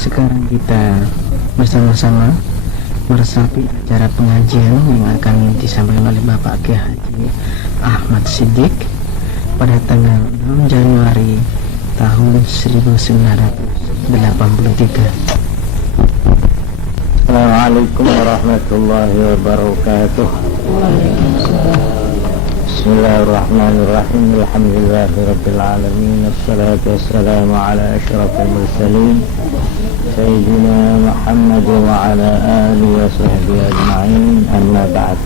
Sekarang kita bersama-sama meresapi acara pengajian yang akan disampaikan oleh Bapak Kiai Haji Ahmad Siddiq pada tanggal 6 Januari tahun 1983. Assalamualaikum warahmatullahi wabarakatuh. Bismillahirrahmanirrahim. Alhamdulillahirabbil alamin. Wassalatu wassalamu ala asyrafil mursalin sayyidina Muhammad wa ala alihi wa sahbihi ajma'in. Amma ba'd.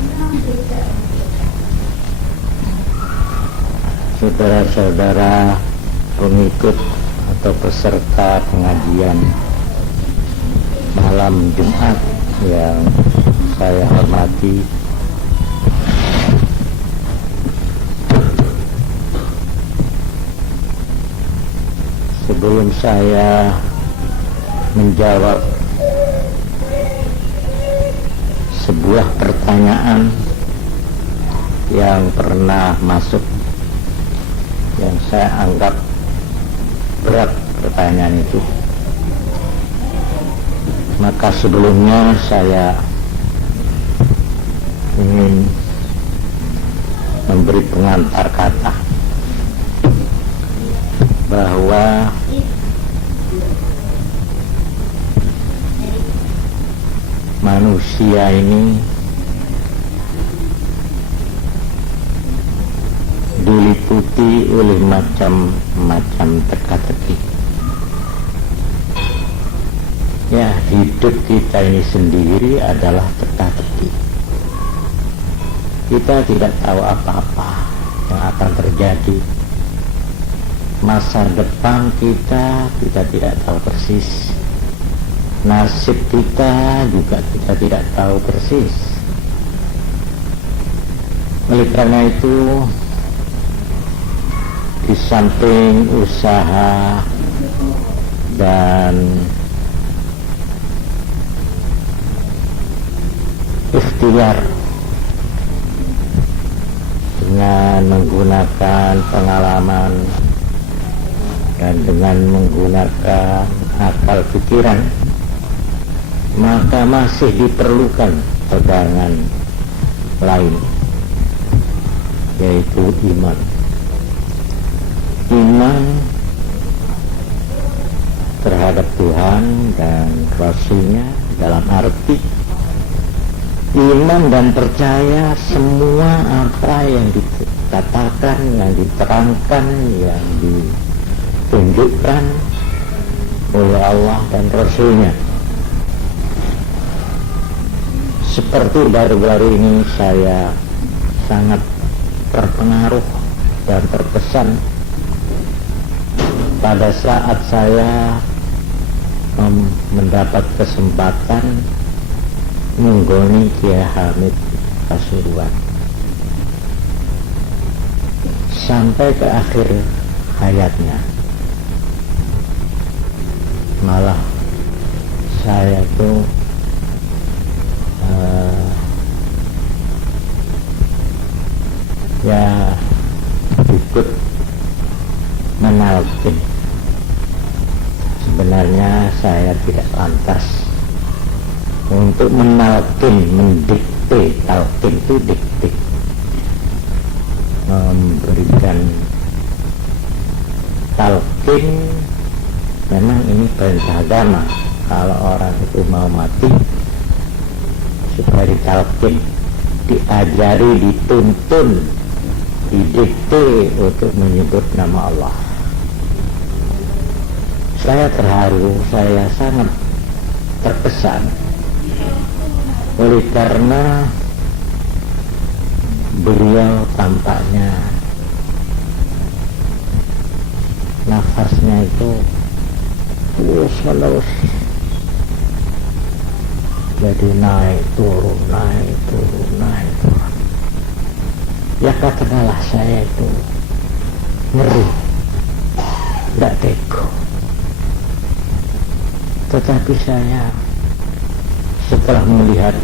Saudara-saudara pengikut atau peserta pengajian malam Jumat yang saya hormati, sebelum saya menjawab sebuah pertanyaan yang pernah masuk, yang saya anggap berat pertanyaan itu, maka sebelumnya saya ingin memberi pengantar kata bahwa manusia ini diliputi oleh macam-macam teka-teki. Ya, hidup kita ini sendiri adalah teka-teki. Kita tidak tahu apa-apa yang akan terjadi. Masa depan kita tidak tahu persis. Nasib kita juga kita tidak tahu persis. Oleh karena itu, di samping usaha dan ikhtiar dengan menggunakan pengalaman dan dengan menggunakan akal pikiran, maka masih diperlukan pegangan lain, yaitu iman. Iman terhadap Tuhan dan Rasul-Nya, dalam arti iman dan percaya semua apa yang dikatakan, yang diterangkan, yang ditunjukkan oleh Allah dan Rasul-Nya. Seperti baru-baru ini saya sangat terpengaruh dan terkesan pada saat saya mendapat kesempatan menggoni Kiai Hamid Pasuruan sampai ke akhir hayatnya. Malah saya tuh ya ikut menalkin. Sebenarnya saya tidak lantas untuk menalkin, mendikte. Talkin itu dikte, memberikan talkin. Memang ini perintah agama, kalau orang itu mau mati supaya ditalkin, diajari, dituntun, didikte untuk menyebut nama Allah. Saya terharu, saya sangat terkesan oleh karena beliau tampaknya nafasnya itu terus-menerus, jadi naik turun, naik turun, naik turun. Ya katakanlah saya itu ngeri, tidak tega. Tetapi saya setelah melihat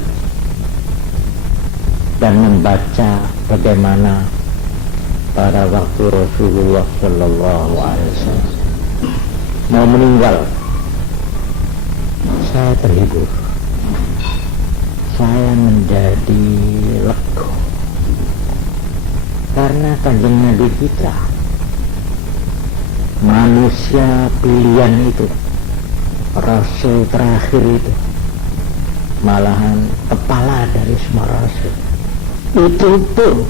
dan membaca bagaimana pada waktu Rasulullah Sallallahu Alaihi Wasallam mau meninggal, saya terhibur, saya menjadi lega karena Kanjeng Nabi kita manusia pilihan itu, Rasul terakhir itu, malahan kepala dari semua Rasul itu pun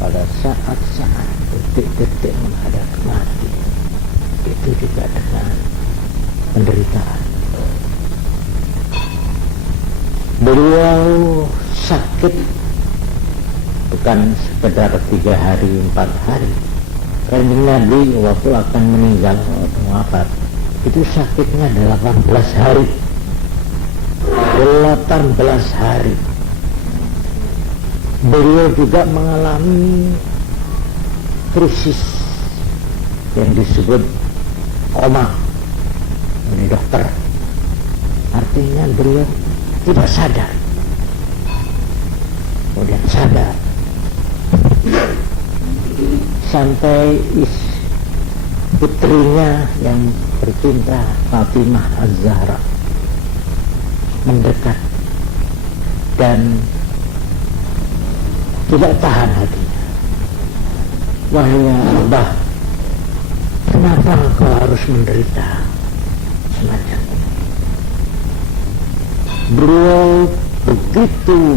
pada saat-saat detik-detik menghadapi mati itu juga dengan penderitaan. Beliau sakit bukan sekedar 3 hari 4 hari. Kanjeng Nabi waktu akan meninggal atau wafat itu sakitnya 18 hari. 18 hari. Beliau juga mengalami krisis yang disebut koma oleh dokter. Artinya beliau tidak sadar. Kemudian sadar. Sampai putrinya yang tercinta Fatimah Az-Zahra mendekat dan tidak tahan hatinya. Wahai Abah, kenapa kau harus menderita semacam ini? Beliau begitu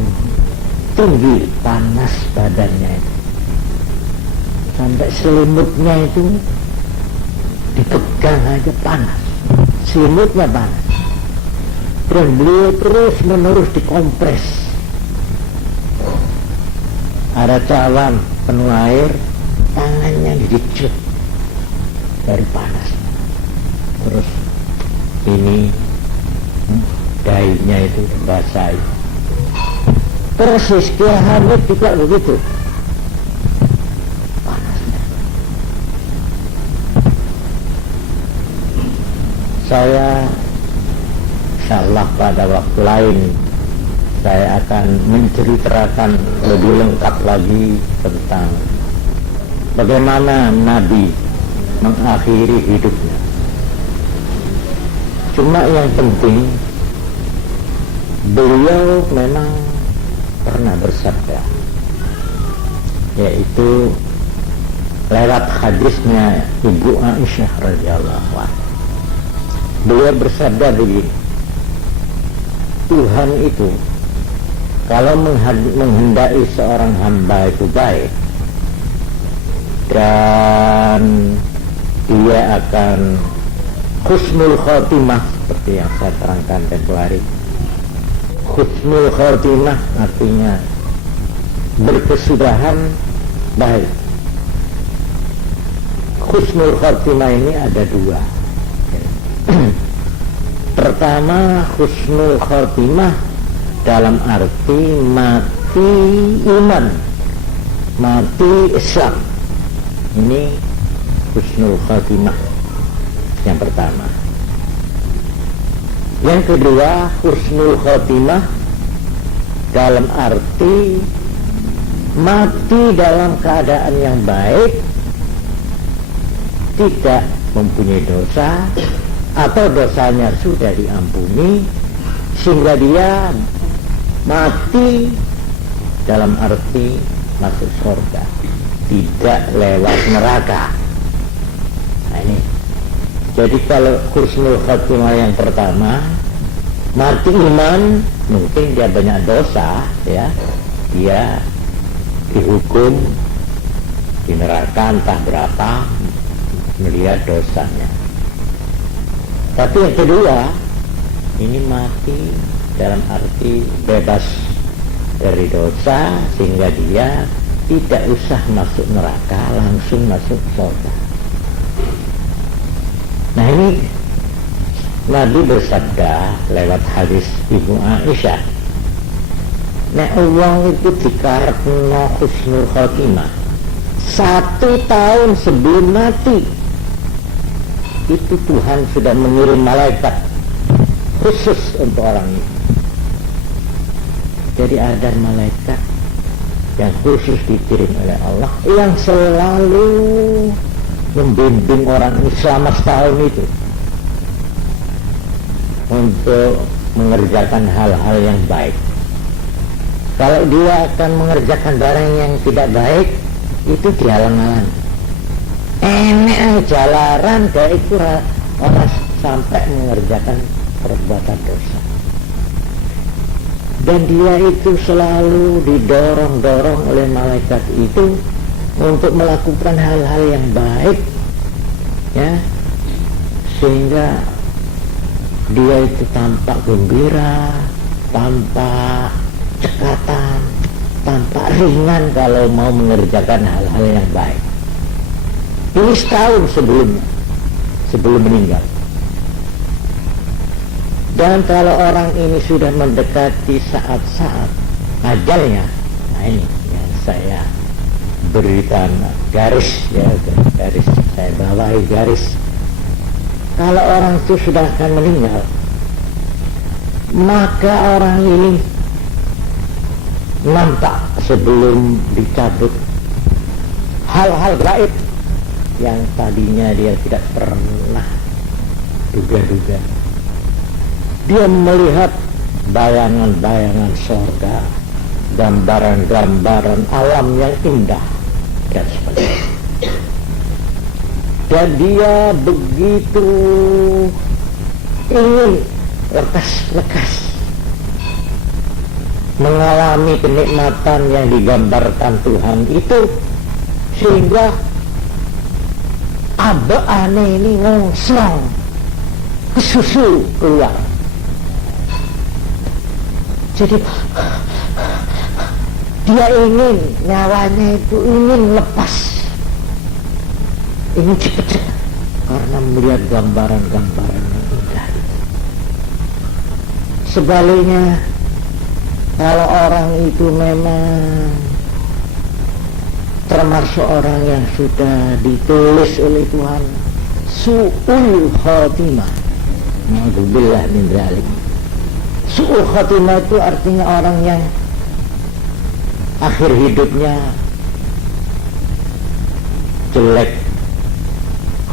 tinggi panas badannya itu, sampai selimutnya itu dipegang aja panas, selimutnya panas. Dan beliau terus menerus dikompres. Ada cawan penuh air, tangannya dicut dari panas. Terus ini dahinya itu dibasahi. Persis Kiai Hamid juga begitu. Panasnya. Saya insyaallah pada waktu lain saya akan menceritakan lebih lengkap lagi tentang bagaimana Nabi mengakhiri hidupnya. Cuma yang penting beliau memang pernah bersabda, yaitu lewat hadisnya Ibu Aisyah radhiyallahu anha. Beliau bersabda begini, Tuhan itu kalau menghendaki seorang hamba itu baik dan dia akan husnul khotimah, seperti yang saya terangkan tempoh hari. Husnul khotimah artinya berkesudahan baik. Husnul khotimah ini ada 2. Pertama, husnul khotimah dalam arti mati iman, mati Islam. Ini husnul khotimah yang pertama. Yang kedua, husnul khotimah dalam arti mati dalam keadaan yang baik, tidak mempunyai dosa atau dosanya sudah diampuni, sehingga dia mati dalam arti masuk surga, tidak lewat neraka. Nah ini, jadi kalau husnul khotimah yang pertama, mati iman, mungkin dia banyak dosa, ya, dia dihukum di neraka entah berapa melihat dosanya. Tapi yang kedua, ini mati dalam arti bebas dari dosa, sehingga dia tidak usah masuk neraka, langsung masuk surga. Nah ini Nabi bersabda lewat hadis Ibu Aisyah, nek wong itu dikarepno husnul khotimah 1 tahun sebelum mati, itu Tuhan sudah mengirim malaikat khusus untuk orang ini. Jadi ada malaikat yang khusus dikirim oleh Allah yang selalu membimbing orang ini selama setahun itu untuk mengerjakan hal-hal yang baik. Kalau dia akan mengerjakan barang yang tidak baik, itu dihalang-halang. Enak jalaran kayak itu orang sampai mengerjakan perbuatan dosa. Dan dia itu selalu didorong-dorong oleh malaikat itu untuk melakukan hal-hal yang baik, ya, sehingga dia itu tampak gembira, tampak cekatan, tampak ringan kalau mau mengerjakan hal-hal yang baik. Ini setahun sebelum meninggal. Dan kalau orang ini sudah mendekati saat-saat ajalnya, nah ini yang saya berikan garis, ya, garis saya bawahi garis. Kalau orang itu sudah akan meninggal, maka orang ini nampak sebelum dicabut hal-hal gaib yang tadinya dia tidak pernah duga-duga. Dia melihat bayangan-bayangan surga, gambaran-gambaran alam yang indah dan sebagainya. Dan dia begitu ingin lekas-lekas mengalami kenikmatan yang digambarkan Tuhan itu, sehingga abe aneh ini ngongsong kesusu keluar. Jadi dia ingin, nyawanya itu ingin lepas, ingin cepat-cepat karena melihat gambaran-gambaran yang indah. Sebaliknya, kalau orang itu memang termasuk orang yang sudah ditulis oleh Tuhan su'ul khatimah, na'udzubillah min dzalik. Su'ul khatimah itu artinya orang yang akhir hidupnya jelek,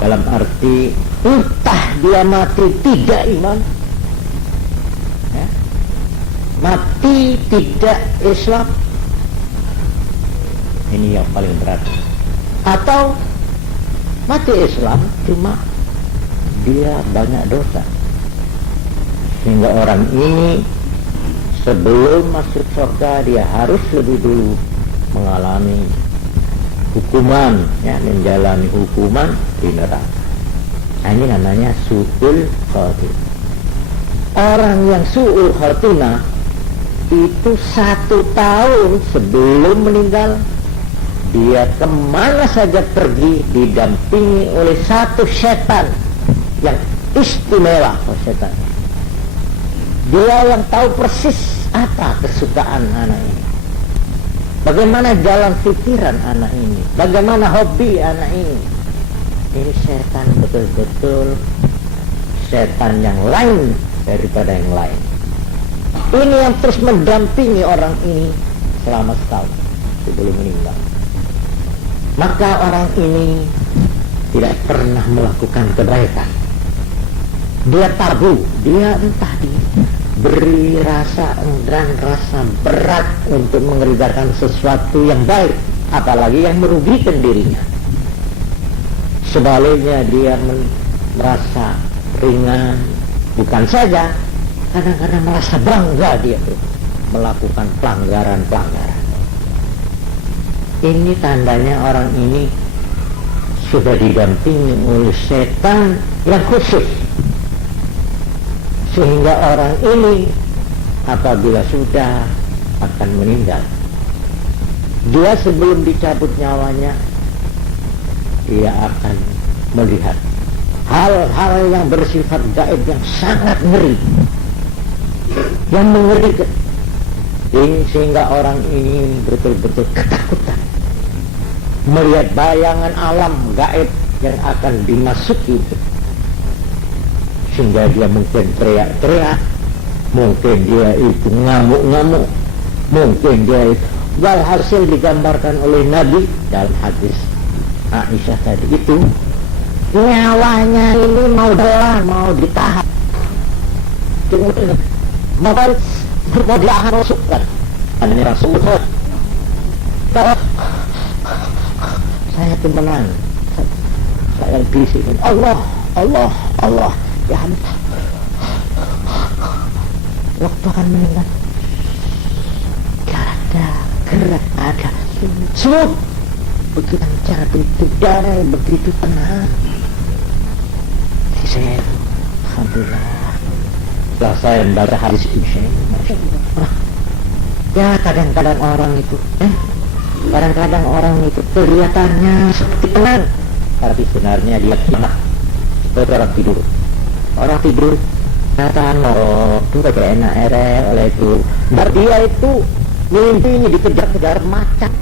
dalam arti entah dia mati tidak iman, ya, mati tidak Islam, ini yang paling berat, atau mati Islam cuma dia banyak dosa, sehingga orang ini sebelum masuk surga dia harus lebih dulu mengalami hukuman, ya, menjalani hukuman di neraka. Nah, ini namanya su'ul khatimah. Orang yang su'ul khatimah itu 1 tahun sebelum meninggal, dia kemana saja pergi didampingi oleh satu setan yang istimewa. Setan dia yang tahu persis apa kesukaan anak ini, bagaimana jalan pikiran anak ini, bagaimana hobi anak ini. Ini setan betul-betul setan yang lain daripada yang lain. Ini yang terus mendampingi orang ini selama setahun sebelum meninggal. Maka orang ini tidak pernah melakukan kebaikan. Dia tabu, dia entah diberi rasa dan rasa berat untuk mengerjakan sesuatu yang baik, apalagi yang merugikan dirinya. Sebaliknya dia merasa ringan, bukan saja, kadang-kadang merasa bangga dia tuh melakukan pelanggaran-pelanggaran. Ini tandanya orang ini sudah didampingi oleh setan yang khusus, sehingga orang ini apabila sudah akan meninggal, dia sebelum dicabut nyawanya, dia akan melihat hal-hal yang bersifat gaib yang sangat ngeri, yang mengerikan, sehingga orang ini betul-betul ketakutan melihat bayangan alam gaib yang akan dimasuki itu. Sehingga dia mungkin teriak-teriak, mungkin dia itu ngamuk-ngamuk, mungkin dia itu, walhasil digambarkan oleh Nabi dalam hadis Aisyah tadi itu, nyawanya ini mau ditahan, maka bermodal masukkan hanya Rasulullah. Kalau saya itu menang, saya bisikin Allah, Allah, Allah, ya Allah. Waktu akan meninggal, gak ada gerak, ada sujud, begitu cara begitu darah, begitu tenang. Saya, alhamdulillah, setelah saya membaca hadis ini, Masya Allah. Ya kadang-kadang orang itu, kadang-kadang orang itu kelihatannya seperti tenang, tapi sebenarnya dia tidak. Seperti orang tidur. Orang tidur, katakan itu kayak enak oleh itu. Dan dia itu mimpi ini dikejar-kejar macan.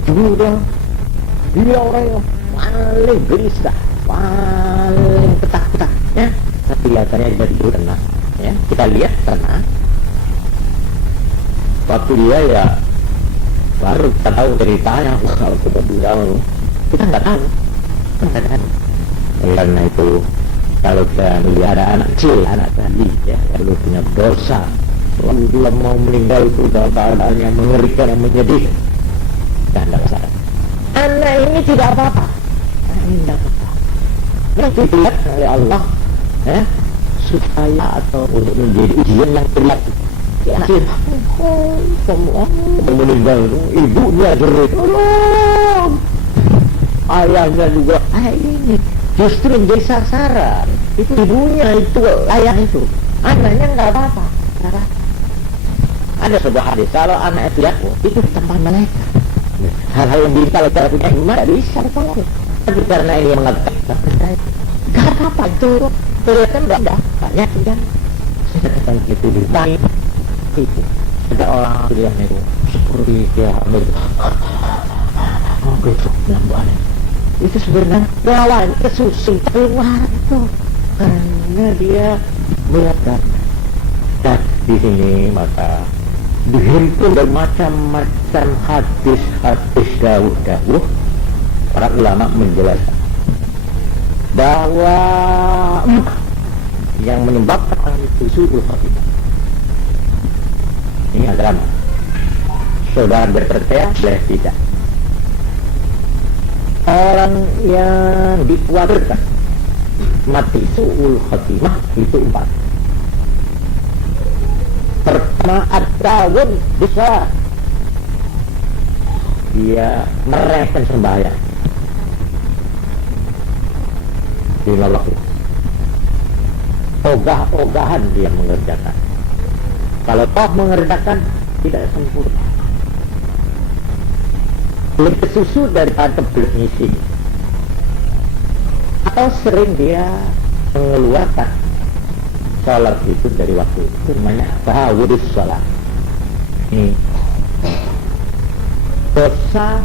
Jujur dia orang yang paling gelisah, paling ketakutan, ya. Tapi kelihatannya dia tidur tenang, ya. Kita lihat tenang. Waktu dia ya baru kita tahu ceritanya. Kalau kita bilang kita nggak tahu, karena itu kalau kita melihat anak kecil, anak tadi, ya, belum punya dosa, lalu dia mau meninggal itu dalam keadaan yang mengerikan, yang menyedihkan. Dan tidak masalah. Anak ini tidak apa-apa. Anak ini tidak apa-apa. Yang dilihat oleh Allah, supaya atau untuk menjadi ujian yang berat. Anak semua meninggal, ibunya jerit, tolong. Ayahnya juga, ini justru menjadi sasaran. Itu ibunya, itu ayah itu. Anaknya tidak apa-apa. Ada sebuah hadis, kalau anak itu jatuh, itu tempat malaikat. Hal-hal yang bisa kalau cara punya iman tidak bisa ditolong. Tapi karena ini mengatakan gak apa-apa itu kelihatan tidak banyak kan. Saya katakan itu di tani itu ada orang yang itu seperti dia ambil begitu lambannya itu sebenarnya lawan kesusi keluar itu karena dia melihat. Dan di sini maka dihimpun bermacam-macam hadis-hadis dawuh-dawuh para ulama menjelaskan bahwa yang menyebabkan orang itu su'ul khatimah ini adalah saudara berpercaya boleh tidak. Orang yang dikhawatirkan mati su'ul khatimah itu 4. Pertama ad-dawun bisa dia meremehkan sembahyang di waktu ogah-ogahan dia mengerjakan. Kalau toh mengerjakan tidak sempurna, lebih susu daripada bermisi, atau sering dia mengeluarkan sholat itu dari waktu itu namanya tahawudus sholat. Ini dosa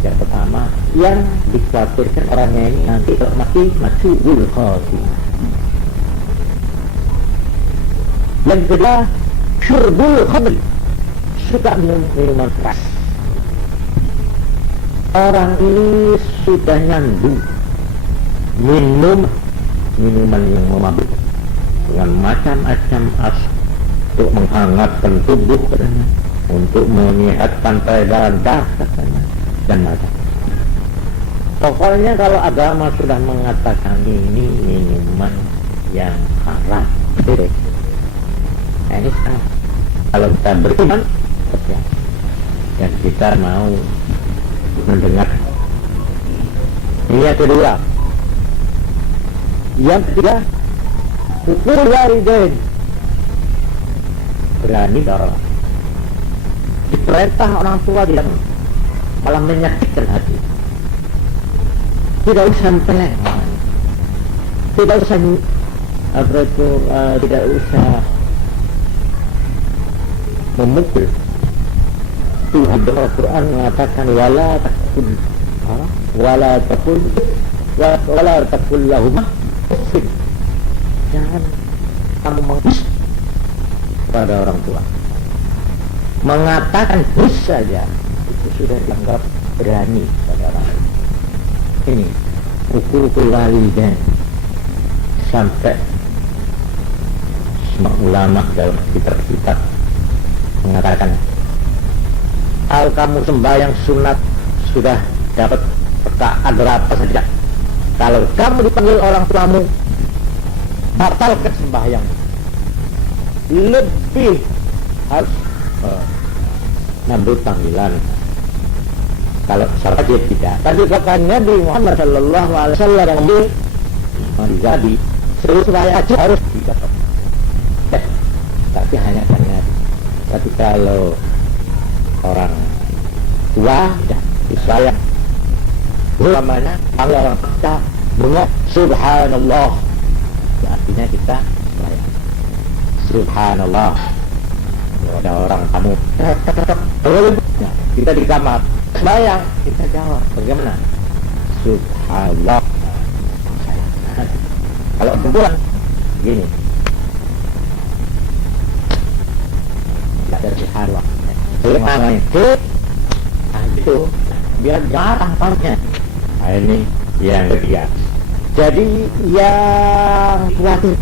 yang pertama yang dikhawatirkan orangnya ini nanti kalau mati su'ul khatimah. Yang kedua syurbul khamr, suka minum minuman keras. Orang ini sudah nyandu minum minuman yang memabuk dengan macam-macam untuk menghangatkan tubuh katanya, untuk menyehatkan peredaran darah katanya, dan macam. Pokoknya kalau agama sudah mengatakan ini minuman yang haram, ini salah. Kalau kita beriman, dan kita mau mendengar. Ini yang kedua. Yang ketiga, ukur walidain, berani dorong. Diperintah orang tua tidak, malah menyakitkan hati. Tidak usah mempeleng, tidak usah tidak usah memukul, Tuhan Al-Quran mengatakan wala takul lahumah uffin. Jangan kamu menghus pada orang tua. Mengatakan hus saja itu sudah dianggap berani pada orang lain. Ini uqul walidain, sampai semua ulama dalam kitab-kitab mengatakan, kalau kamu sembahyang sunat sudah dapat rakaat berapa saja, kalau kamu dipanggil orang tuamu, batalkan sembahyang. Lebih harus nambah panggilan. Kalau salah dia tidak. Tadi kata Nabi Muhammad Sallallahu Alaihi Wasallam yang jadi seluruh sembahyang haji harus didapat. Tapi hanya karena. Tapi kalau orang tua ya disayang ulamanya panggil orang kita bunga subhanallah, ya, artinya kita sayang subhanallah. Ya, ada orang tamu ya, kita di kamar bayang kita jawab bagaimana subhanallah. Kalau pulang gini dari harwa bagaimana itu, nah itu biar jarang pautnya. Nah ini yang ketiga. Jadi yang khawatir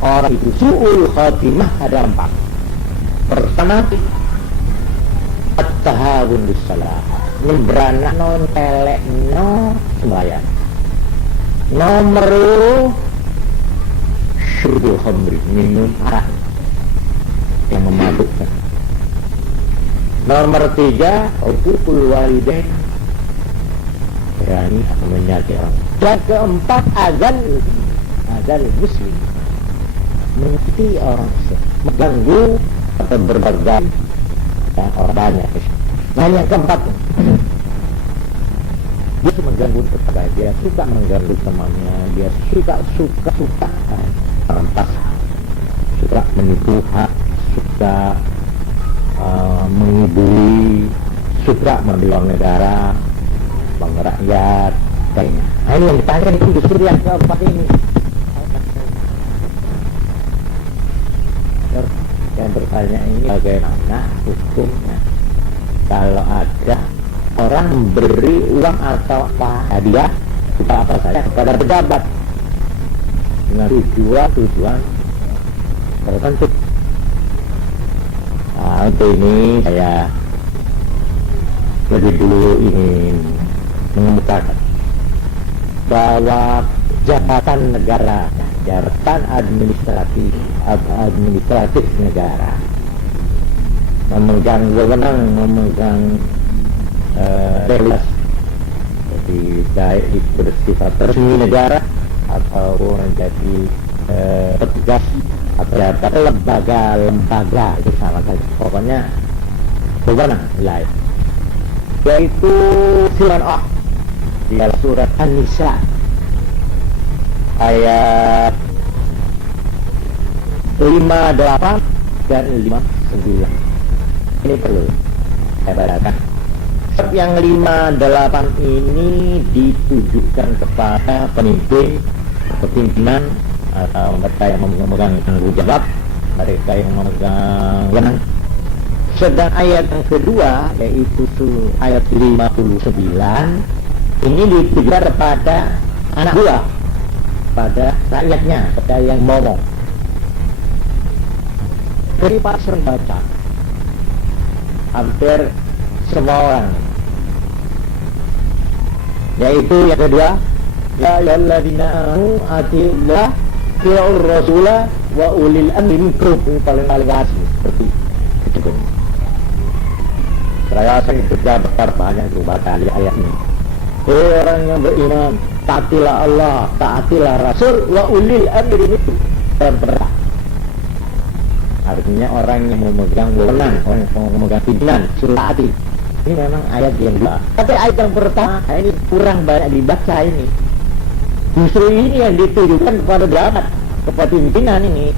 orang itu su'ul khatimah ada 4. Pertama, at-tahawun bis-shalah, nyembrana non telek no sembahyang. Nomor 2, syurbul khamri, minum arak yang memabukkan. Nomor 3, uququl walidain, berani atau menyakiti orang. Dan keempat, azal muslim, menyakiti orang, mengganggu atau berbagai dan orang banyak. Nah yang keempat, dia mengganggu tetangga, dia suka mengganggu temannya, dia suka merampas, suka menipu hak, suka mengibuli, suka membelang negara, bang rakyat, kayaknya. Nah ini yang ditanyakan itu justru yang keempat ini. Yang bertanya ini bagaimana hukumnya kalau ada orang memberi uang atau hadiah apa saja kepada pejabat dengan tujuan tertentu. Nah, untuk ini saya lebih dulu ingin mengemukakan bahwa jabatan negara, jabatan administratif negara, memegang wewenang, memegang regulasi, jadi baik itu bersifat resmi negara ataupun menjadi petugas atau lembaga itu sama saja, pokoknya wewenang wilayah, yaitu surat di dalam surat An-Nisa ayat 58 dan 59. Ini perlu saya bacakan. Yang 58 ini ditujukan kepada pemimpinan atau mereka yang memegang tanggung jawab, mereka yang memegang wewenang. Sedang ayat yang kedua, yaitu ayat 59, ini ditujukan kepada anak buah, pada rakyatnya, pada yang ngomong. Jadi Pak sering baca, hampir semua orang, yaitu yang kedua, ya ayyuhalladzina amanu atiiullah wa rasulah wa ulil amri minkum, paling asli seperti itu. Saya sering berjabat banyak berubah kali ayat ini. Orang yang beriman, taatilah Allah, taatilah Rasul, wa ulil amri minkum, dan perintah. Artinya orang yang memegang wewenang, orang yang memegang pimpinan, suruh taati. Ini memang ayat yang kedua. Tapi ayat yang pertama ini kurang banyak dibaca ini. Justru ini yang ditujukan kepada jabat, kepada pimpinan ini.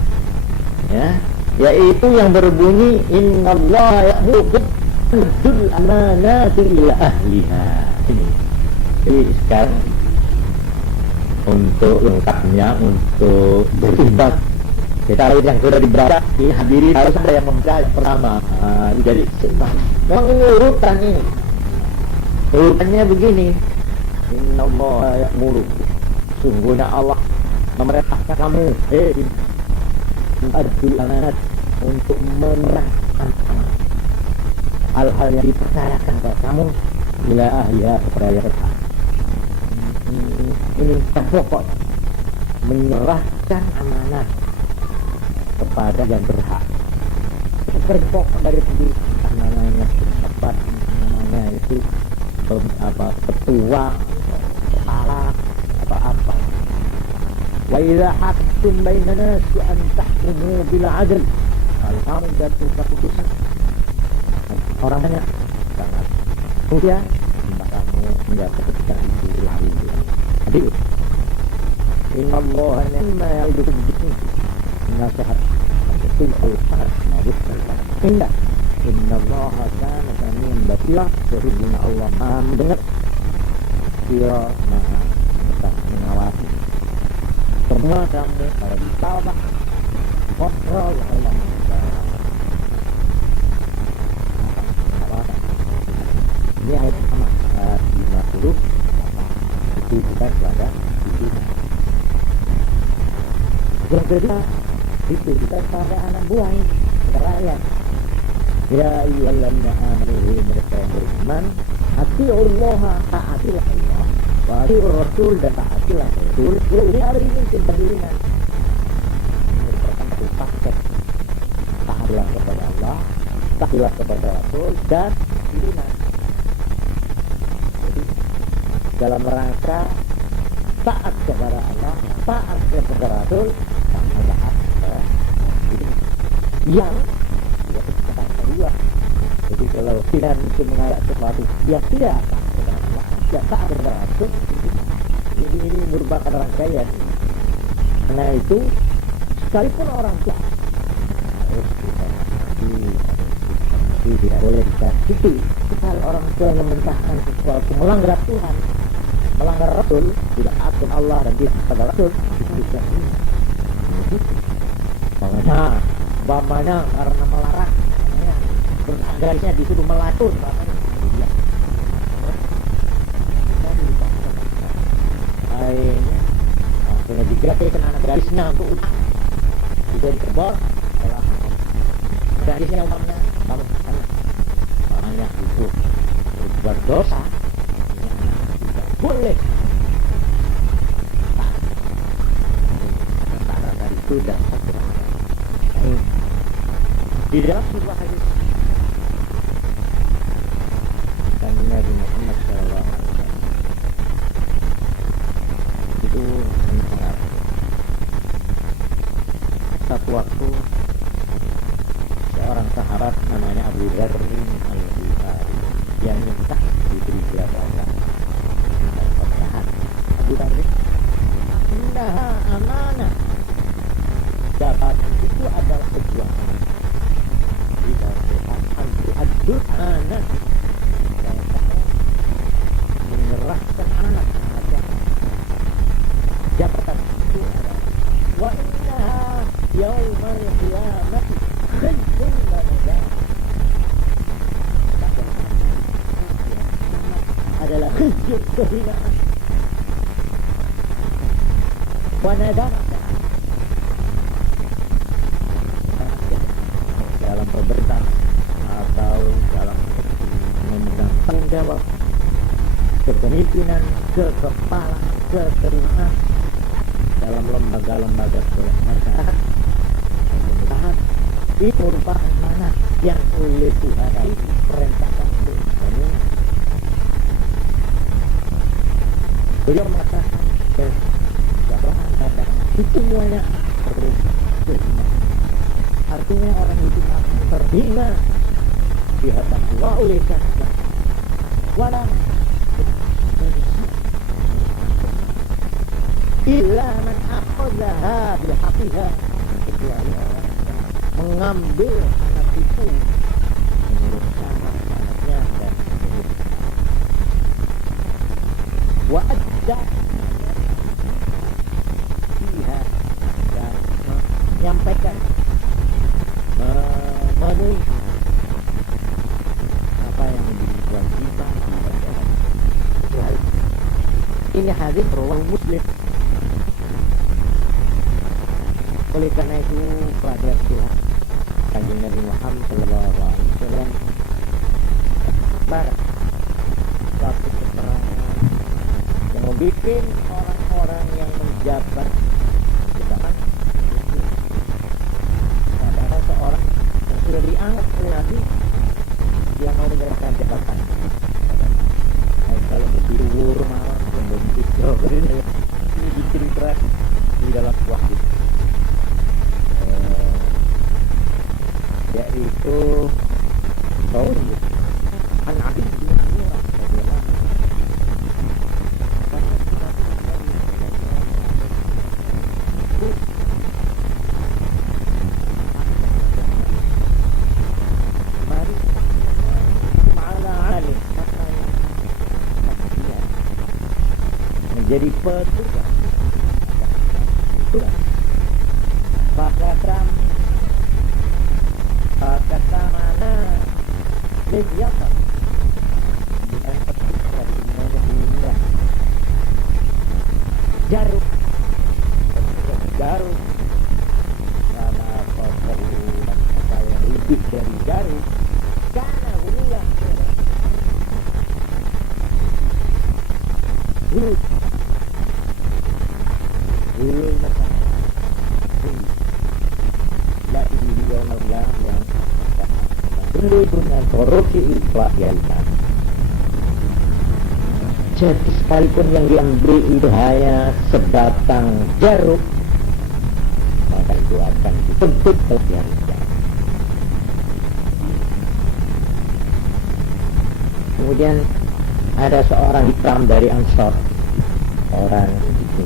Ya, yaitu yang berbunyi innallaha ya'muru bil amanati ila ahliha. Ini. Jadi sekarang untuk lengkapnya, untuk beribadah, kita tahu yang sudah dibaca dihadiri harus ada yang membaca yang pertama. Jadi memang ini urutan ini. Urutannya begini. Innallaha ya'muru, sungguhnya Allah memerintahkan kamu adul amanat, untuk menyerahkan hal-hal yang dipercayakan kepada kamu ila ahliha, kepada yang berhak. Ini yang pokok, menyerahkan amanat kepada yang berhak. Pokok dari segi namanya pejabat, namanya itu ketua, kepala, apa-apa. Wa idza hakum bainan nasi an tahkumu bil adl. Kalau kamu jatuh keputusan orang banyak sangat mudah, maka kamu menjatuh keputusan itu lari. Adil. Inna Allah ni'ma ya'idukum bihi nasihat. Betul sangat bagus. Indah. Inna Allah kana samian basira. Sesungguhnya Allah Maha mendengar, Dia Maha mengawasi. Semua kamu pada ditawab kontrol Allah. Ini ayat pertama 50 itu kita pada itu. Yang kedua itu kita pada anak buah rakyat. Ya ayyuhalladzina amanu, mereka yang beriman, atiullaha, taatilah Allah, wa atiur rasul, dan taatilah rasul. Ini hari ini kita beriman. Ini pertama itu paket. Taatilah kepada Allah, taatilah kepada Rasul, dan beriman. Jadi dalam rangka taat kepada Allah, taat kepada Rasul, taat yang kedua. Jadi kalau kita mesti mengajak sesuatu yang tidak taat kepada Allah, tidak taat kepada Rasul, ini merupakan rangkaian. Karena itu sekalipun orang tua harus tidak boleh dikasih. Kalau orang tua yang memerintahkan sesuatu melanggar Tuhan, melanggar Rasul, tidak taat Allah dan tidak kepada Rasul, itu bisa ini. Bapaknya karena melarang, beragamisnya disuruh melatur, bapaknya dia. Akhirnya digerakkan anak garisnya untuk utang, juga dikebor, garisnya umpamanya bangun anak, makanya itu berbuat dosa, tidak boleh. Karena dari itu dan di dalam sebuah hadis Nabi Muhammad SAW itu mendengar satu waktu seorang sahabat namanya Abu Dzar al-Ghifari yang minta diberi jabatan pemerintahan. Abu Dzar innaha amanah, jabatan itu adalah sebuah adul amanah, menyerahkan anak jabatan itu adalah wa innaha yaumal qiyamati khayrun lana, adalah khizyun, kehinaan, wa nadamah dalam pemerintahan atau dalam memegang tanggung jawab kepemimpinan, kekepalan, keterima dalam lembaga-lembaga masyarakat, pemerintahan, itu merupakan mana yang oleh Tuhan diperintahkan untuk kami. Beliau mengatakan jabatan itu semuanya harus terima. Artinya orang itu akan terhina di hadapan Allah oleh karena walau illa man akhadha bil haqiha, kecuali orang yang mengambil anak itu menurut anaknya dan wa adda fiha dan menyampaikan memenuhi apa yang menjadi kewajiban ini hadis riwayat Muslim. Oleh karena itu pada Kanjeng Nabi Muhammad sallallahu alaihi wasallam suatu keterangan yang membuat orang-orang yang menjabat jabatan itu padahal seorang yang sudah diangkat oleh Nabi dia mau menjalankan jabatan. Kalau berdiri mawar yang begitu ini dicerita di dalam wahyu yaitu Saul an Abi bin Hurairah radhiyallahu mari ma'ala alim menjadi petugas kata mana lebiakan dengan petugas dari dunia jarum sama apa yang lebih dari jarum karena wilayah dulu dengan korupsi inflasi. Jadi sekalipun yang diambil itu hanya sebatang jarum, maka itu akan dituntut kelebihan. Kemudian ada seorang hikam dari Ansar, orang itu.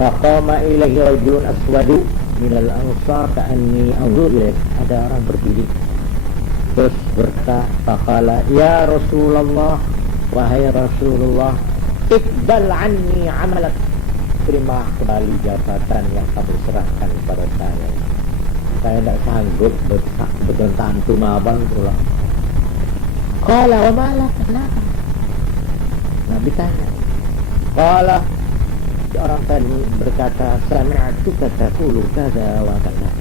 Faqama ilaihi rajulun aswadu minal ansar ka'anni anzur ilaih. Ada orang berdiri terus berkata, faqala ya Rasulullah, wahai Rasulullah, iqbal anni amalak, terima kembali jabatan yang kamu serahkan kepada saya tidak sanggup bertentang tumaban pula. Qala wa malak, kenapa? Nabi tanya. Qala, orang tadi berkata, sami'tuka taqulu kadza wa kadza,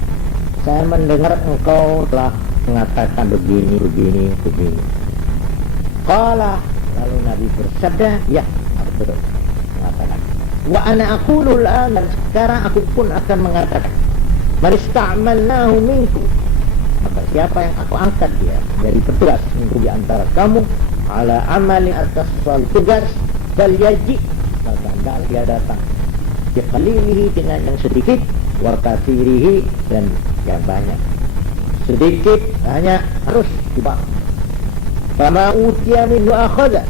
saya mendengar engkau telah mengatakan begini. Qala, lalu Nabi bersabda, ya, aku betul mengatakan. Wa ana aqulu al-an, dan sekarang aku pun akan mengatakan, man ista'malnahu minkum, maka siapa yang aku angkat dia dari petugas untuk diantara kamu, ala amalin atas soal tugas, fal yaji, maka hendaklah dia datang, biqalilihi dengan yang sedikit, wa katsirihi dan yang banyak. Sedikit hanya harus dibawa. Fama utiya minhu akhadha,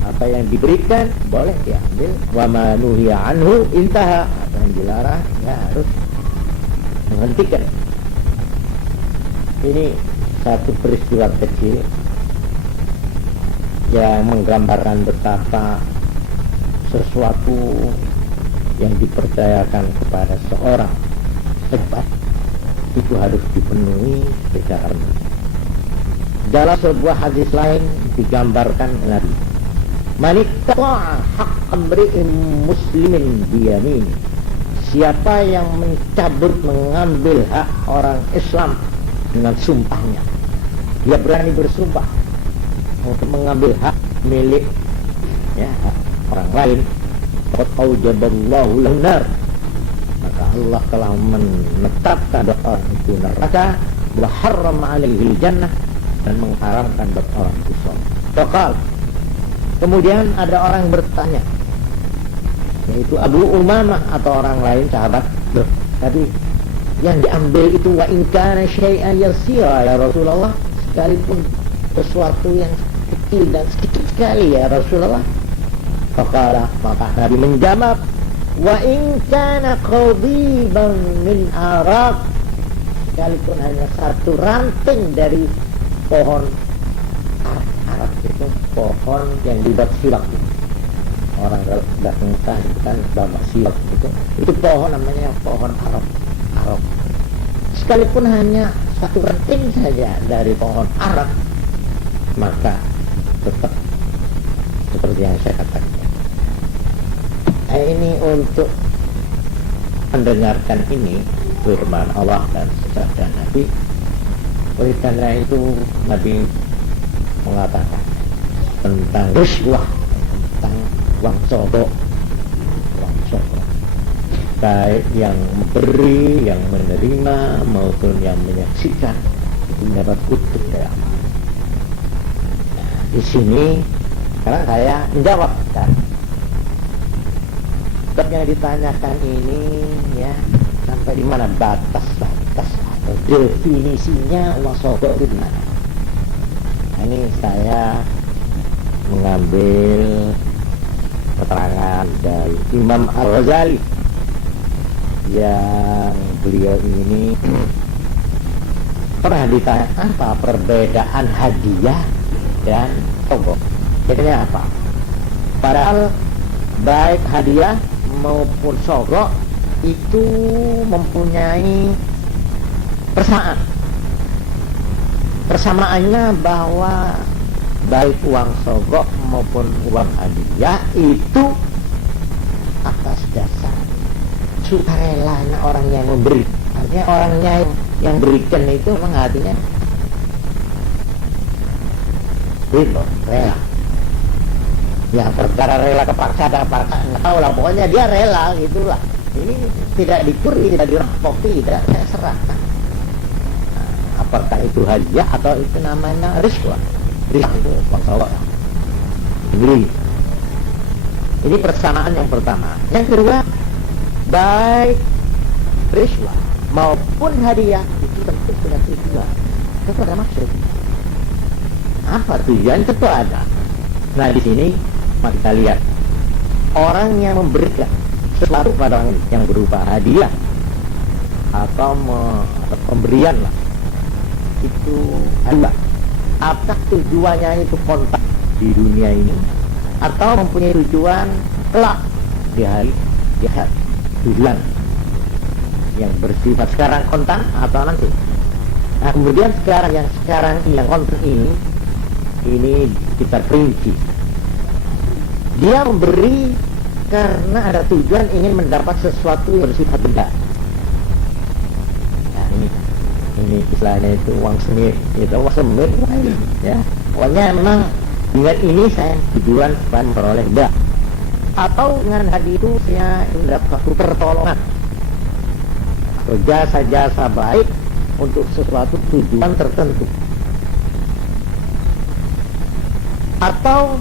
apa yang diberikan boleh diambil. Wa ma nuhiya anhu intaha, apa yang dilarang ya harus menghentikan. Ini satu peristiwa kecil yang menggambarkan betapa sesuatu yang dipercayakan kepada seorang hebat itu harus dipenuhi secara penuh. Dalam sebuah hadis lain digambarkan Nabi, man iqta'a haqqan mri'in muslimin biyamin, siapa yang mencabut mengambil hak orang Islam dengan sumpahnya, dia berani bersumpah untuk mengambil hak milik ya, orang lain, qad aujaballahu lahu nar, maka Allah telah menetapkan orang itu neraka, wa harrama alaihi jannah, dan mengharamkan orang itu surga. Faqal, kemudian ada orang bertanya, yaitu Abu Umamah atau orang lain sahabat, tapi yang diambil itu wa in kana syai'an yasira ya Rasulullah, sekalipun sesuatu yang kecil dan sedikit sekali ya Rasulullah. Faqala, maka Nabi menjawab, wa in kana qadiban min araq, sekalipun hanya satu ranting dari pohon Arab itu, pohon yang dibuat silak. Orang kalau sudah mentah itu kan babak silak itu pohon namanya pohon Arab. Sekalipun hanya satu ranting saja dari pohon Arab, maka tetap seperti yang saya katakan. Ini untuk mendengarkan ini firman Allah dan sabda Nabi. Oleh karena itu Nabi mengatakan tentang riswah, tentang uang sodok, baik yang memberi, yang menerima maupun yang menyaksikan itu mendapat kutuk dari Allah. Di sini sekarang saya menjawab kan yang ditanyakan ini, ya, sampai di mana batas-batas atau definisinya uang sodok itu di mana? Nah, ini saya mengambil keterangan dari Imam Al-Ghazali yang beliau ini pernah ditanya apa perbedaan hadiah dan sodok. Bedanya apa? Padahal baik hadiah maupun sodok itu mempunyai persamaan. Persamaannya bahwa baik uang sodok maupun uang hadiah itu atas dasar sukarelanya orang yang memberi. Artinya orangnya yang berikan itu memang hatinya itu rela. Ya perkara rela kepaksa dan paksa nggak tahu lah, pokoknya dia rela gitulah. Ini tidak dicuri, tidak dirampok, tidak, saya serahkan. Nah, apakah itu hadiah atau itu namanya riswah? Riswah itu masalah beli. Ini persamaan yang pertama. Yang kedua, baik riswah maupun hadiah itu tentu punya tujuan. Itu ada maksud. Apa tujuan? Tentu ada. Nah di sini mari kita lihat orang yang memberikan sesuatu pada orang yang berupa hadiah atau pemberian lah, itu adalah apakah tujuannya itu kontak di dunia ini atau mempunyai tujuan kelak di hari tujuan yang bersifat sekarang kontan atau nanti. Nah kemudian sekarang yang kontan ini kita perinci. Dia memberi karena ada tujuan ingin mendapat sesuatu yang bersifat benda. Nah, ini istilahnya itu uang semir, ya. Pokoknya memang dengan ini saya tujuan supaya memperoleh benda. Atau dengan hadiah itu saya mendapat satu pertolongan atau jasa-jasa baik untuk sesuatu tujuan tertentu. Atau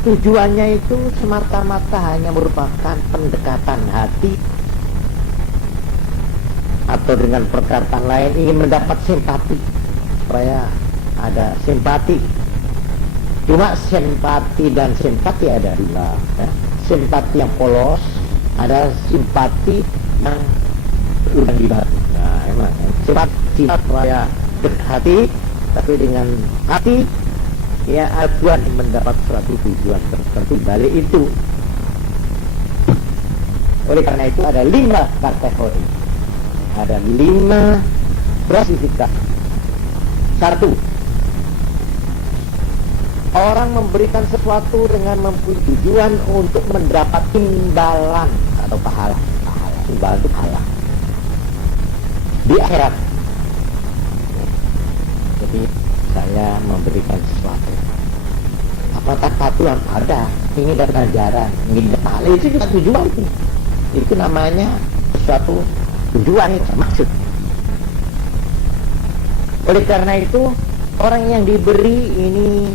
tujuannya itu semata-mata hanya merupakan pendekatan hati, atau dengan perkataan lain ingin mendapat simpati, supaya ada simpati. Cuma simpati dan simpati ada dua, ya. Simpati yang polos, ada simpati yang udah dibatu. Nah, emang simpati supaya berhati, tapi dengan hati ya tujuan mendapat suatu tujuan tertentu balik itu. Oleh karena itu ada 5 kategori, ada 5 klasifikasi. 1, orang memberikan sesuatu dengan mempunyai tujuan untuk mendapat imbalan atau pahala. Imbalan itu pahala di akhirat. Jadi saya memberikan sesuatu, apakah patuhan ada, ingin dapat ajaran, ingin dapat itu juga tujuan itu namanya sesuatu tujuan, itu maksud. Oleh karena itu orang yang diberi ini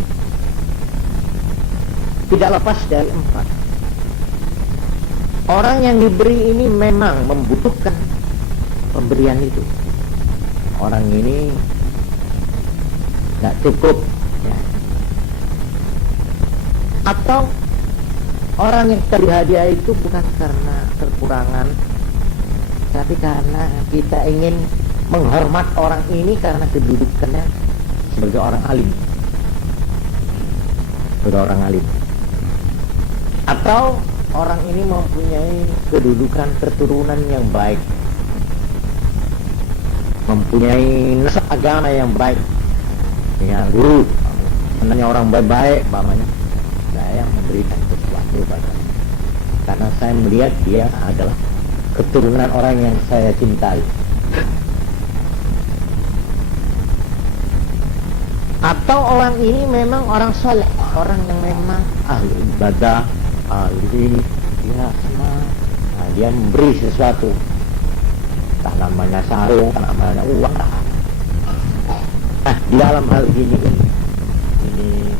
tidak lepas dari 4. Orang yang diberi ini memang membutuhkan pemberian itu. Orang ini tidak cukup, ya. Atau orang yang diberi hadiah itu bukan karena kekurangan, tapi karena kita ingin menghormat orang ini karena kedudukannya sebagai orang alim, atau orang ini mempunyai kedudukan keturunan yang baik, mempunyai nasab agama yang baik, ya guru, sebenarnya orang baik-baik, mamanya saya memberikan sesuatu padanya karena saya melihat dia adalah keturunan orang yang saya cintai. Atau orang ini memang orang soleh, orang yang memang ahli ibadah, ahli dia nah, dia memberi sesuatu, tak namanya sarung, tak namanya uang. Nah, di dalam hal ini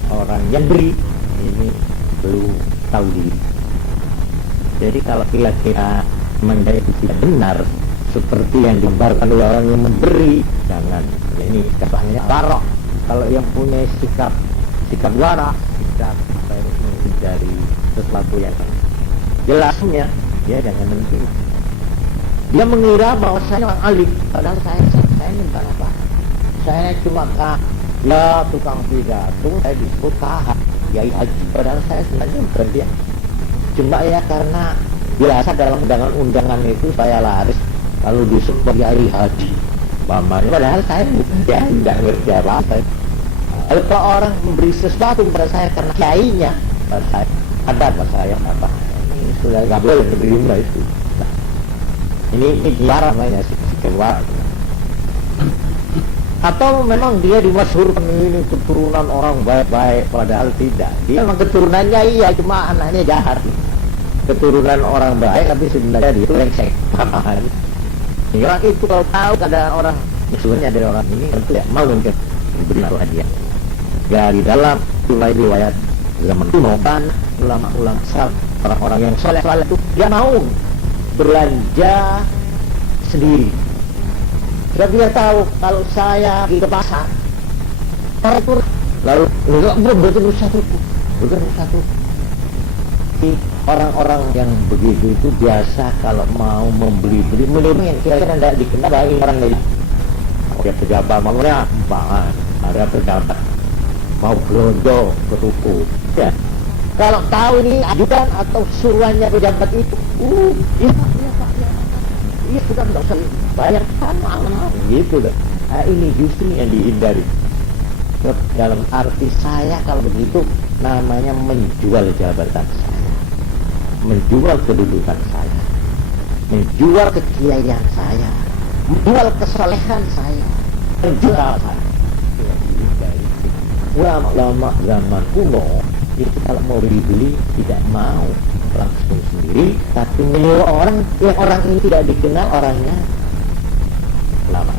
orang yang beri ini belum tahu diri. Jadi kalau kira-kira menjadi tidak benar seperti yang digambarkan oleh orang yang memberi, jangan. Ini katanya barok. Kalau yang punya sikap wara, sikap dari sesuatu yang jelasnya, dia jangan menerima. Dia mengira bahwa saya orang alim, padahal saya minta apa? Saya cuma tukang pidato, saya disebut kahak, kiai haji, padahal saya sebenarnya bukan dia. Cuma ya karena biasa dalam undangan itu saya laris, lalu disebut kiai haji. Padahal saya tidak ngerti apa-apa. Kalau orang memberi sesuatu kepada saya karena kiainya, saya ada apa saya apa? Ini sudah nggak boleh menerima itu. Nah, ini kiara namanya keluar. Atau memang dia dimasyhurkan ini keturunan orang baik-baik, padahal tidak. Dia memang keturunannya iya, cuma anaknya jahat. Keturunan orang baik tapi sebenarnya dia itu lengsek. Orang itu kalau tahu keadaan orang musuhnya dari orang ini tentu ya mau mungkin benar dia. Dari dalam riwayat zaman kuno kan ulama-ulama salaf, orang-orang yang soleh itu dia mau belanja sendiri. Sebab dia tahu kalau saya pergi ke pasar, lalu belum satu. Orang-orang yang begitu itu biasa kalau mau membeli-beli yang kira-kira tidak dikenal bagi orang lain. Ada pejabat maunya bahan, ada pejabat mau belanja ke toko. Ya. Kalau tahu ini ajudan atau suruhannya pejabat itu, iya Pak, iya sudah tidak usah bayar mahal gitu loh. Nah, ini justru yang dihindari. Dalam arti saya kalau begitu namanya menjual jabatan saya, menjual kedudukan saya, menjual kekiaian saya, menjual kesolehan saya, menjual saya. Ulama zaman kuno itu kalau mau beli tidak mau langsung sendiri, tapi menyuruh orang yang orang ini tidak dikenal orangnya ulama.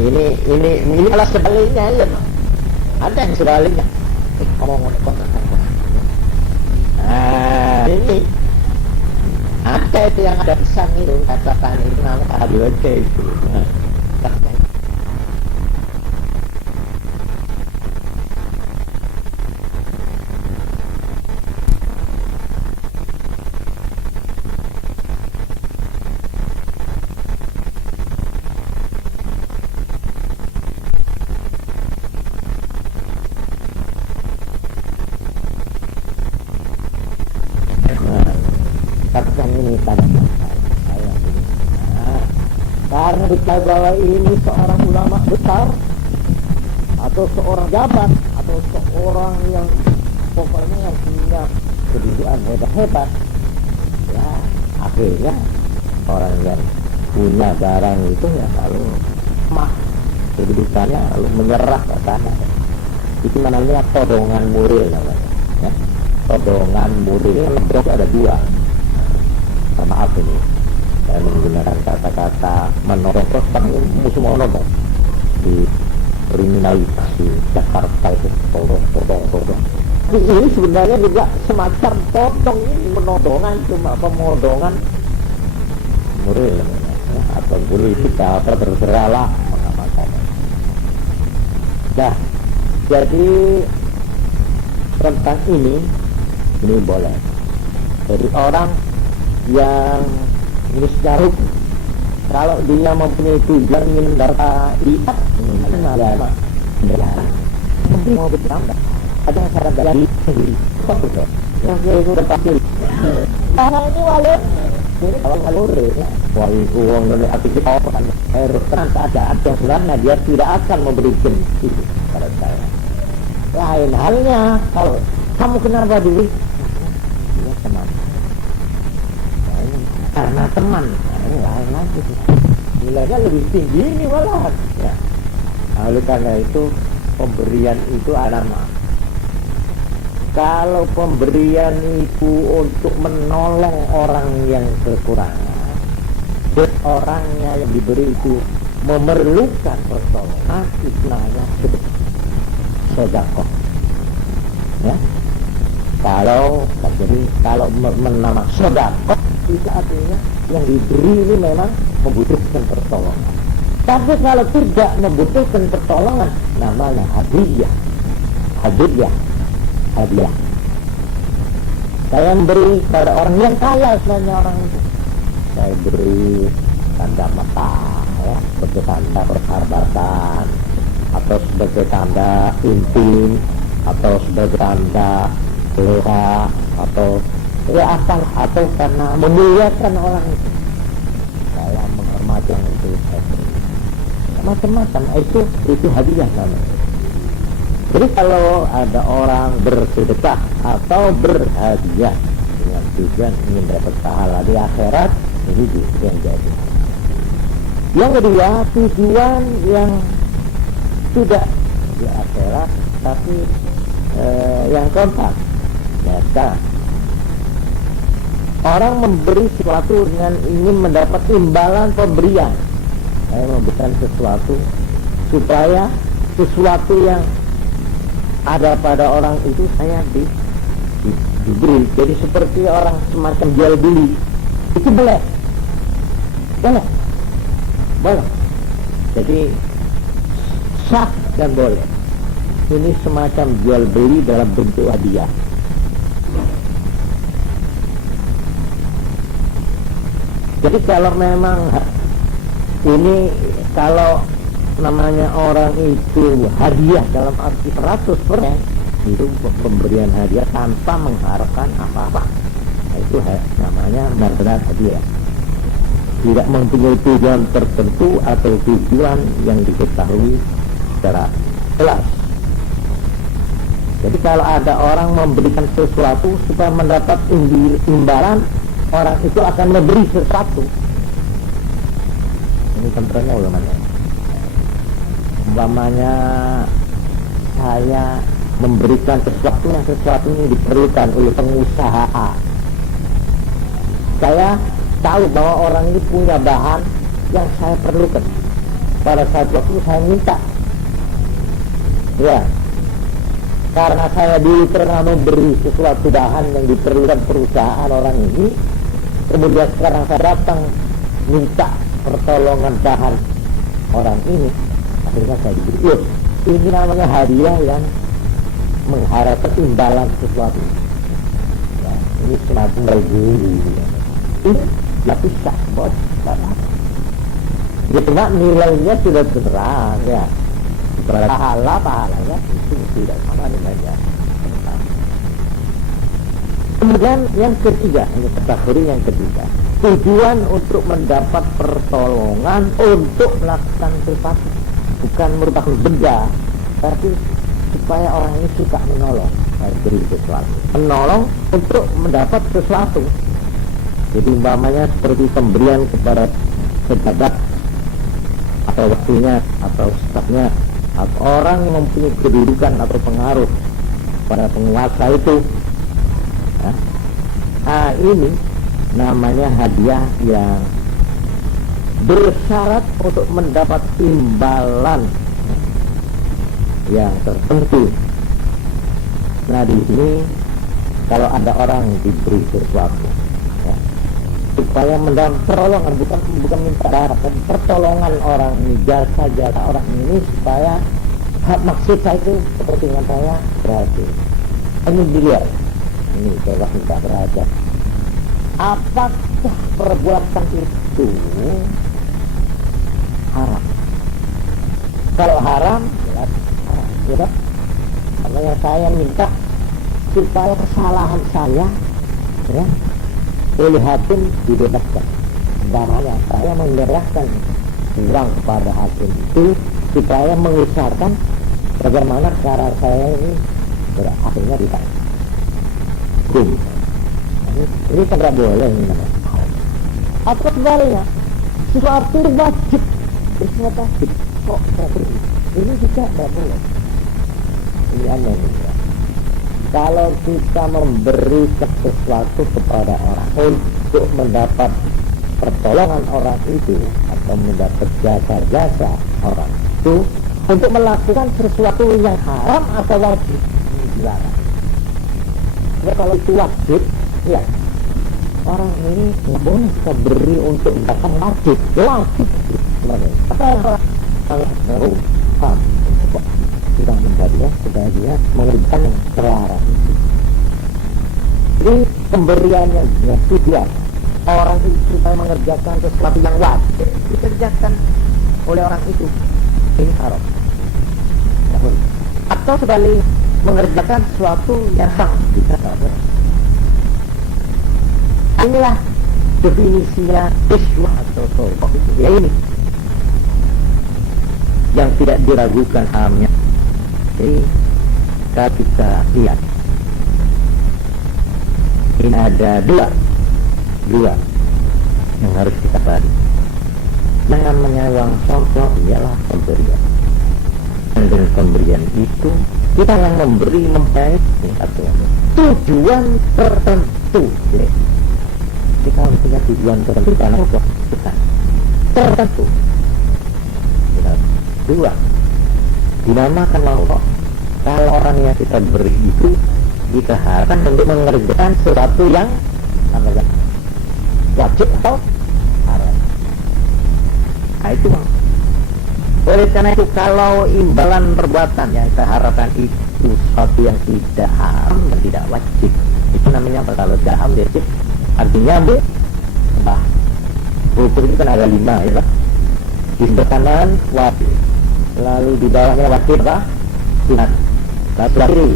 Ini malah sebaliknya ya. Ada yang sebaliknya. Ngomong ini ada itu yang ada pesan itu katakan itu namanya ADWC itu. Karena diketahui bahwa ini seorang ulama besar atau seorang jabat atau seorang yang pokoknya yang punya kedudukan hebat, ya akhirnya orang yang punya barang itu ya lalu mah kedudukannya lalu menyerah ke sana. Itu namanya todongan muril namanya. Ya. Todongan muril itu ada dua. Maaf ini saya menggunakan kata-kata menodong, musuh mau nodong di kriminalitas di Jakarta itu todong. Ini sebenarnya juga semacam todong, ini menodongan cuma pemodongan muril ya, atau guru kita apa terserahlah makanya. Nah, jadi tentang ini boleh dari orang yang Ini secara hukum. Kalau dia mempunyai tujuan ingin mendapat ikat, mungkin mau bertambah. Ada yang syarat dari sendiri. Kok betul? Yang itu udah pasti. Ini walur. Ini kalau walur ya. Wah itu uang dari aktivitas kan. Harus tenang saja. Ada sebenarnya dia tidak akan memberikan itu pada saya. Lain halnya kalau kamu kenapa dulu? Ya teman. Karena teman. Ini lain lagi. Nilainya lebih tinggi ini malah. Ya. Oleh karena itu pemberian itu ada nama. Kalau pemberian itu untuk menolong orang yang kekurangan, dan orangnya yang diberi itu memerlukan pertolongan, itu namanya sedekah. Ya. Kalau menama sedekah itu artinya yang diberi ini memang membutuhkan pertolongan. Tapi kalau tidak membutuhkan pertolongan, namanya hadiah. Hadiah. Saya memberi pada orang yang kaya sebenarnya orang itu. Saya beri tanda mata, ya, sebagai tanda persahabatan, atau sebagai tanda intim, atau sebagai tanda selera, atau ya apa, atau karena memuliakan orang itu. Saya menghormati yang itu, saya beri. Macam-macam itu hadiah namanya. Jadi kalau ada orang bersedekah atau berhadiah dengan tujuan ingin dapat pahala di akhirat, ini justru yang jadi. Yang kedua, tujuan yang tidak di akhirat tapi yang keempat, biasa. Orang memberi sesuatu dengan ingin mendapat imbalan pemberian. Saya memberikan sesuatu supaya sesuatu yang ada pada orang itu saya diberi. Jadi seperti orang semacam jual beli. Itu boleh. Jadi sah dan boleh. Ini semacam jual beli dalam bentuk hadiah. Jadi kalau memang ini kalau namanya orang itu hadiah dalam arti 100% itu pemberian hadiah tanpa mengharapkan apa-apa, itu namanya benar-benar hadiah, tidak mempunyai tujuan tertentu atau tujuan yang diketahui secara jelas. Jadi kalau ada orang memberikan sesuatu supaya mendapat imbalan, orang itu akan memberi sesuatu. Ini contohnya ulamanya. Umpamanya saya memberikan sesuatu ini diperlukan oleh pengusaha A. Saya tahu bahwa orang ini punya bahan yang saya perlukan. Pada saat waktu saya minta. Ya. Karena saya dulu pernah memberi sesuatu bahan yang diperlukan perusahaan orang ini, kemudian sekarang saya datang minta pertolongan bahan orang ini, akhirnya saya diberi. Ini namanya hadiah yang mengharapkan imbalan sesuatu. Ya, ini semacam berguru. Ini lapis tak bos, ya, cuma nilainya sudah terang, ya. Pahalanya itu tidak sama dengannya. Kemudian yang ketiga, kategori yang ketiga, tujuan untuk mendapat pertolongan untuk melakukan sesuatu, bukan merupakan benda, tapi supaya orang ini suka menolong, beri sesuatu, menolong untuk mendapat sesuatu. Jadi umpamanya seperti pemberian kepada pejabat atau waktunya atau stafnya atau orang yang mempunyai kedudukan atau pengaruh pada penguasa itu. Nah, ini namanya hadiah yang bersyarat untuk mendapat imbalan yang tertentu. Nah, di sini kalau ada orang diberi sesuatu, ya, supaya mendapat pertolongan, bukan minta darah, tapi pertolongan orang ini, jasa orang ini, supaya maksud saya itu seperti yang saya berhasil. Ini dilihat, ini saya minta derajat. Apa apakah perbuatan itu haram? Kalau haram, jelas haram. Ya, makanya saya minta supaya kesalahan saya, ya, oleh hakim dibebaskan. Namanya saya menyerahkan uang kepada hakim itu supaya mengusahakan bagaimana cara saya ini berakhirnya tidak hukum. Ini kan tidak boleh ini namanya. Atau sebaliknya, sesuatu wajib bersifat wajib kok beri. Ini juga tidak boleh. Ini aneh ya. Kalau kita memberi sesuatu kepada orang untuk mendapat pertolongan orang itu atau mendapat jasa-jasa orang itu untuk melakukan sesuatu yang haram atau wajib, ini dilarang. Ya, kalau itu wajib, ya orang ini nggak boleh kita beri untuk mendapatkan wajib. Apa orang baru kita menjadinya supaya dia mengerjakan yang terlarang. Ini pemberian yang tujuan orang itu supaya mengerjakan sesuatu yang wajib dikerjakan oleh orang itu, ini haram. Atau sebaliknya mengerjakan sesuatu yang haram. Inilah definisinya riswah atau sodok. Ya ini yang tidak diragukan haramnya. Jadi kalau kita lihat ini ada dua yang harus kita balik. Yang namanya uang sodok ialah pemberian. Dan dengan pemberian itu kita yang memberi mempunyai satu tujuan tertentu. Jadi kalau punya tujuan tertentu karena kita tertentu. Dua, dinamakan maulah. Kalau orang yang kita beri itu kita harapkan untuk mengerjakan sesuatu yang wajib atau haram. Nah itu. Oleh karena itu kalau imbalan perbuatan yang kita harapkan itu sesuatu yang tidak haram dan tidak wajib, itu namanya apa? Kalau tidak haram wajib, artinya hukum itu kan ada 5 ya. Di sebelah kanan wajib, lalu di bawahnya wajib apa? Sunat. Sebelah kiri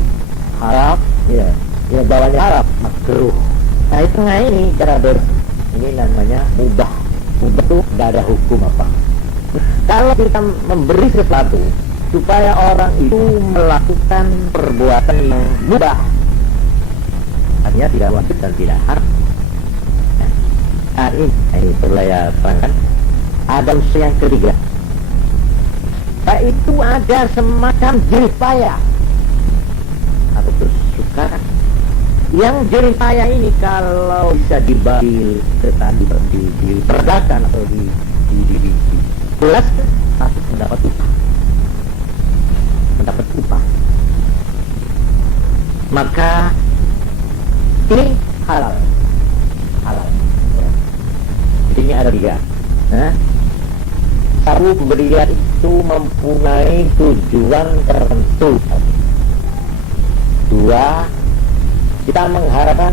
haram, ya. Di bawahnya haram, makruh. Nah itu ini cara ini namanya mubah. Mubah itu tidak ada hukum apa. Kalau kita memberi sesuatu supaya orang itu melakukan perbuatan yang mubah, artinya tidak wajib dan tidak haram. Nah ini perlu saya terangkan. Ada unsur yang ketiga, yaitu ada semacam jerih payah atau bersukaran. Yang jerih payah ini kalau bisa dibagi diperdakan atau dipulas, pasti mendapat upah. Maka ini halal. Ini ada 3. Satu, pemberian itu mempunyai tujuan tertentu. 2, kita mengharapkan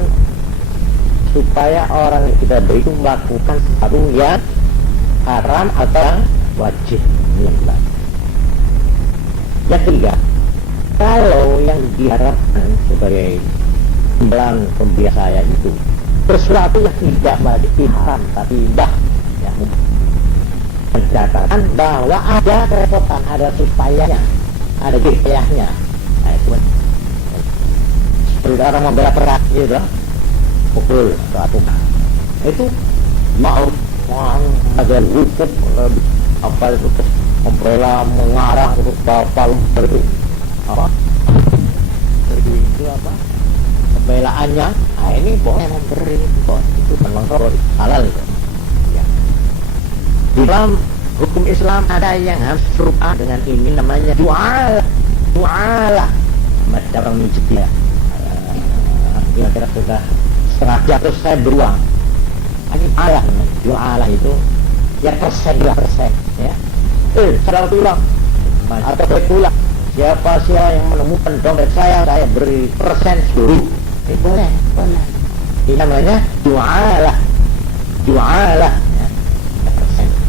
supaya orang yang kita beri itu melakukan sesuatu yang haram atau yang wajib. Yang 3, kalau yang diharapkan sebagai imbalan pemberian saya itu sesuatu yang tidak haram tapi indah, ya, mencatatkan bahwa ada kerepotan, ada supayanya, ada jihayahnya. Nah itu seperti orang membela perang gitu, pukul atau itu mau ada hukum apa itu membela mengarah untuk kapal itu apa itu apa pembelaannya. Nah ini boleh memberi itu memang halal itu. Di dalam hukum Islam ada yang harus serupa dengan ini, namanya du'alah. Macam orang mijit ya. Kira-kira sudah setengah jam terus saya beruang. Ini alah, du'alah itu ya persen ya. Saudara pulang atau pulang. Siapa yang menemukan dompet saya beri persen 10. Boleh. Ini namanya du'alah. jualah